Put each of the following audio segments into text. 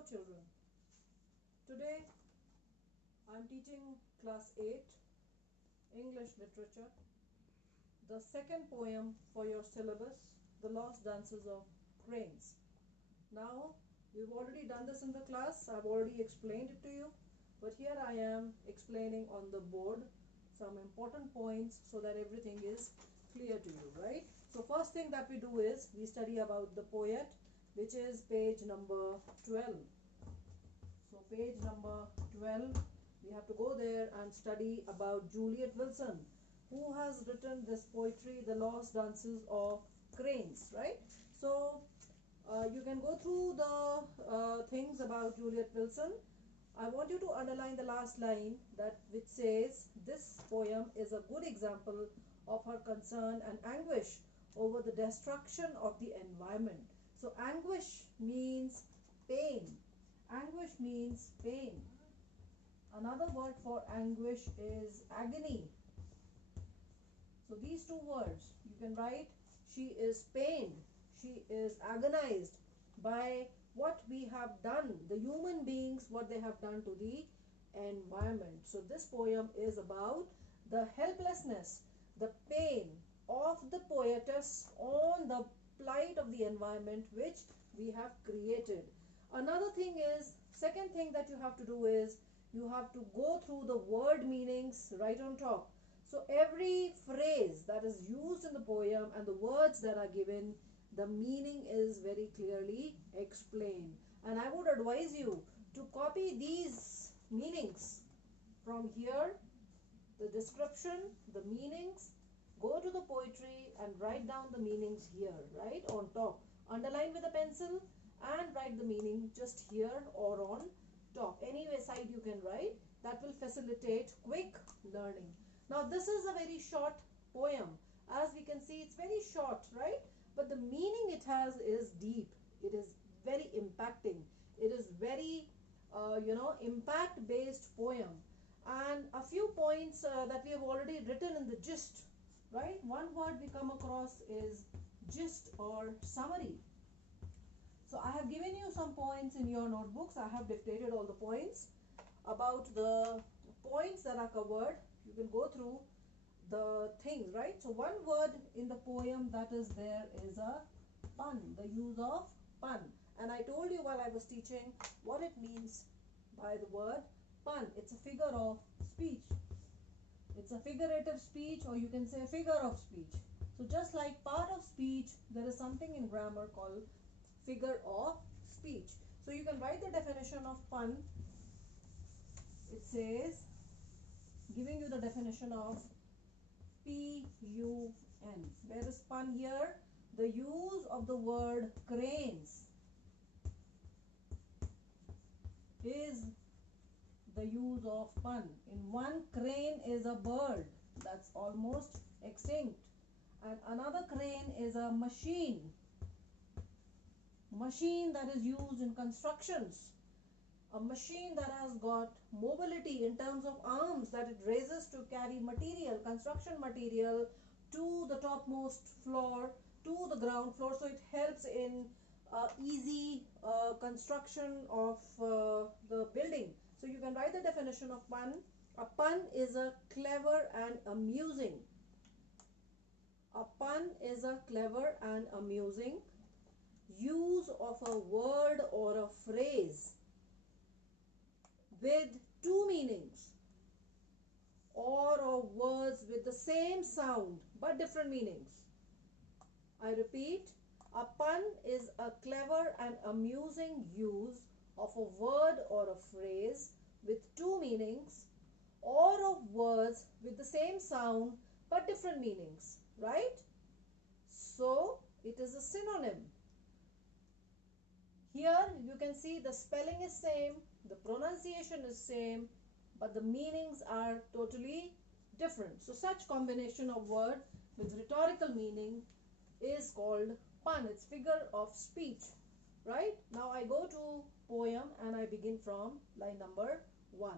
Hello children, today I am teaching class 8 English literature, the second poem for your syllabus, The Lost Dances of Cranes. Now we've already done this in the class, I've already explained it to you, but here I am explaining on the board some important points so that everything is clear to you, right? So first thing that we do is we study about the poet, which is page number 12. So page number 12, we have to go there and study about Juliet Wilson, who has written this poetry, The Lost Dances of Cranes, right? So you can go through the things about Juliet Wilson. I want you to underline the last line that which says this poem is a good example of her concern and anguish over the destruction of the environment. So anguish means pain. Anguish means pain. Another word for anguish is agony. So these two words you can write, she is pained, she is agonized by what we have done, the human beings, what they have done to the environment. So this poem is about the helplessness, the pain of the poetess on the plight of the environment which we have created. Another thing is, second thing that you have to do is you have to go through the word meanings right on top. So every phrase that is used in the poem and the words that are given, the meaning is very clearly explained. And I would advise you to copy these meanings from here, the description, the meanings, go to the poetry and write down the meanings here, right on top. Underline with a pencil and write the meaning just here or on top. Any side you can write, that will facilitate quick learning. Now this is a very short poem. As we can see, it's very short, right? But the meaning it has is deep. It is very impacting. It is very, impact based poem. And a few points that we have already written in the gist, right? One word we come across is gist or summary. So I have given you some points in your notebooks. I have dictated all the points. About the points that are covered, you can go through the things, right? So one word in the poem that is there is a pun, the use of pun. And I told you while I was teaching what it means by the word pun. It's a figure of speech. It's a figurative speech, or you can say figure of speech. So just like part of speech, there is something in grammar called figure of speech. So you can write the definition of pun. It says, giving you the definition of P-U-N. Where is pun here? The use of the word cranes is the use of pun. In one, crane is a bird that's almost extinct, and another crane is a machine that is used in constructions, a machine that has got mobility in terms of arms that it raises to carry material, construction material, to the topmost floor, to the ground floor. So it helps in easy construction of the building. So you can write the definition of pun. A pun is a clever and amusing. A pun is a clever and amusing use of a word or a phrase with two meanings, or of words with the same sound but different meanings. I repeat, a pun is a clever and amusing use of a word or a phrase with two meanings, or of words with the same sound but different meanings, right? So it is a synonym. Here you can see the spelling is same, the pronunciation is same, but the meanings are totally different. So such combination of word with rhetorical meaning is called pun. It's figure of speech, right? Now I go to poem and I begin from line number 1.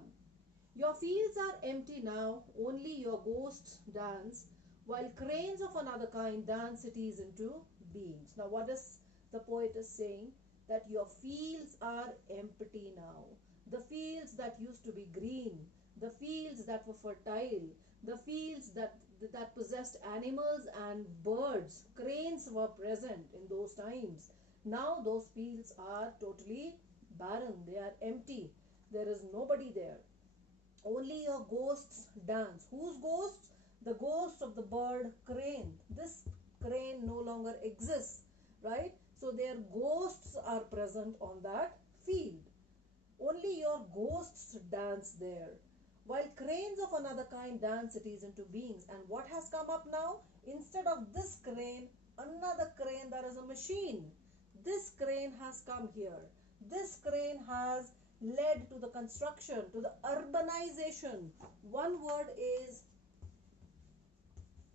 Your fields are empty now, only your ghosts dance, while cranes of another kind dance cities into beings. Now what is the poet is saying? that your fields are empty now. The fields that used to be green, the fields that were fertile, the fields that possessed animals and birds, cranes were present in those times. Now those fields are totally barren, they are empty. There is nobody there. Only your ghosts dance. Whose ghosts? The ghost of the bird crane. This crane no longer exists, right? So their ghosts are present on that field. Only your ghosts dance there. While cranes of another kind dance cities into beings. And what has come up now? Instead of this crane, another crane, there is a machine. This crane has come here. This crane has led to the construction, to the urbanization. One word is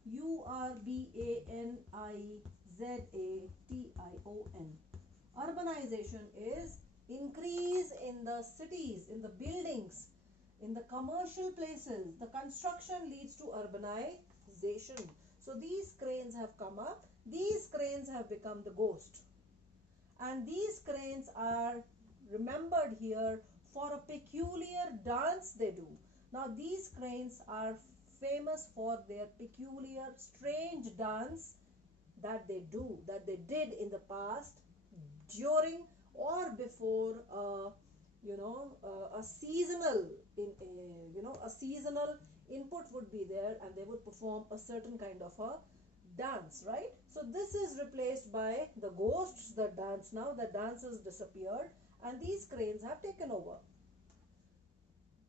urbanization. Urbanization is increase in the cities, in the buildings, in the commercial places. The construction leads to urbanization. So these cranes have come up. These cranes have become the ghost. And these cranes are remembered here for a peculiar dance they do. Now these cranes are famous for their peculiar strange dance that they do, that they did in the past, during or before a seasonal a seasonal input would be there, and they would perform a certain kind of a dance, right? So this is replaced by the ghosts that dance now. The dance has disappeared and these cranes have taken over.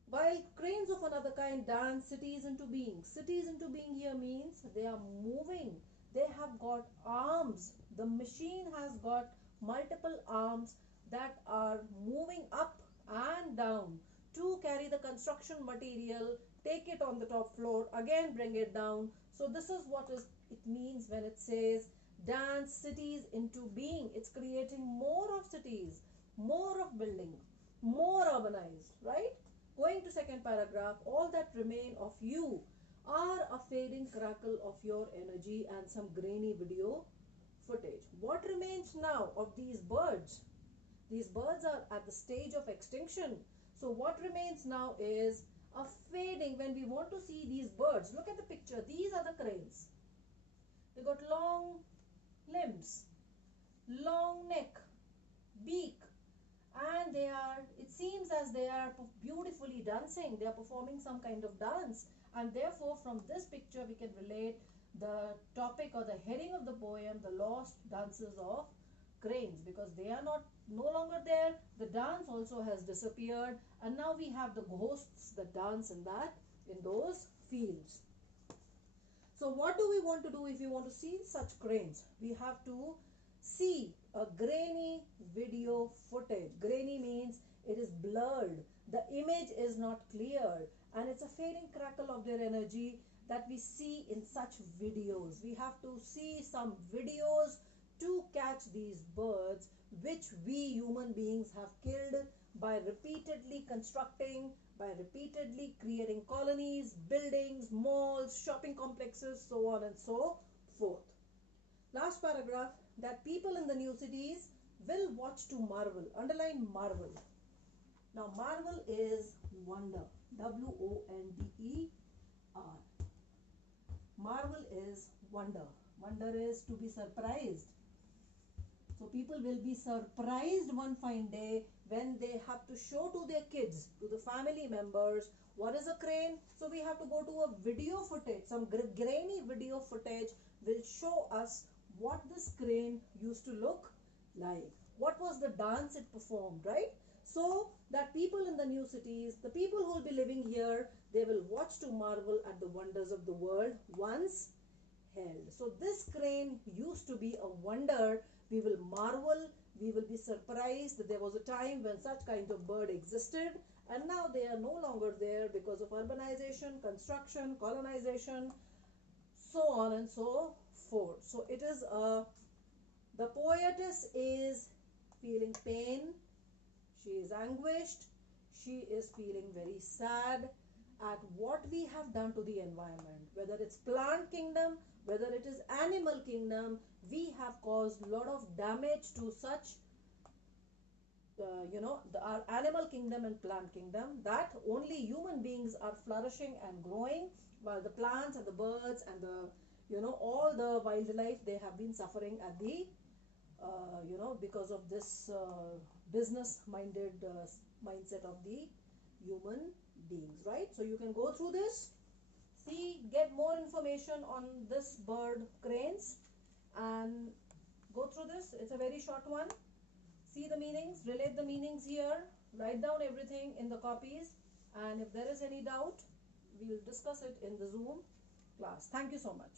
While cranes of another kind dance cities into being. Cities into being here means they are moving. They have got arms. The machine has got multiple arms that are moving up and down to carry the construction material, take it on the top floor, again bring it down. So this is what it means when it says dance cities into being. It's creating more of cities, more of buildings, more urbanized, right? Going to second paragraph, all that remain of you are a fading crackle of your energy and some grainy video footage. What remains now of these birds? These birds are at the stage of extinction. So what remains now is a fading. When we want to see these birds, look at the picture. These are the cranes. They got long limbs, long neck, beak, and it seems as they are beautifully dancing. They are performing some kind of dance, and therefore from this picture we can relate the topic or the heading of the poem, The Lost Dances of Cranes, because they are no longer there. The dance also has disappeared, and now we have the ghosts that dance in those fields. So what do we want to do if we want to see such cranes? We have to see a grainy video footage. Grainy means it is blurred. The image is not clear, and it's a fading crackle of their energy that we see in such videos. We have to see some videos to catch these birds, which we human beings have killed by repeatedly constructing, by repeatedly creating colonies, buildings, malls, shopping complexes, so on and so forth. Last paragraph, that people in the new cities will watch to marvel. Underline marvel. Now marvel is wonder. W-O-N-D-E-R. Marvel is wonder. Wonder is to be surprised. So people will be surprised one fine day when they have to show to their kids, to the family members, what is a crane. So we have to go to a video footage. Some grainy video footage will show us what this crane used to look like. What was the dance it performed, right? So that people in the new cities, the people who will be living here, they will watch to marvel at the wonders of the world once held. So this crane used to be a wonder. We will marvel, we will be surprised that there was a time when such kind of bird existed, and now they are no longer there because of urbanization, construction, colonization, so on and so forth. So it is the poetess is feeling pain, she is anguished, she is feeling very sad at what we have done to the environment. Whether it's plant kingdom, whether it is animal kingdom, we have caused a lot of damage to such our animal kingdom and plant kingdom, that only human beings are flourishing and growing, while the plants and the birds and the all the wildlife, they have been suffering at the because of this business minded mindset of the human beings, right? So you can go through this, see, get more information on this bird cranes, and go through this. It's a very short one. See the meanings, relate the meanings here, write down everything in the copies, and if there is any doubt, we will discuss it in the Zoom class. Thank you so much.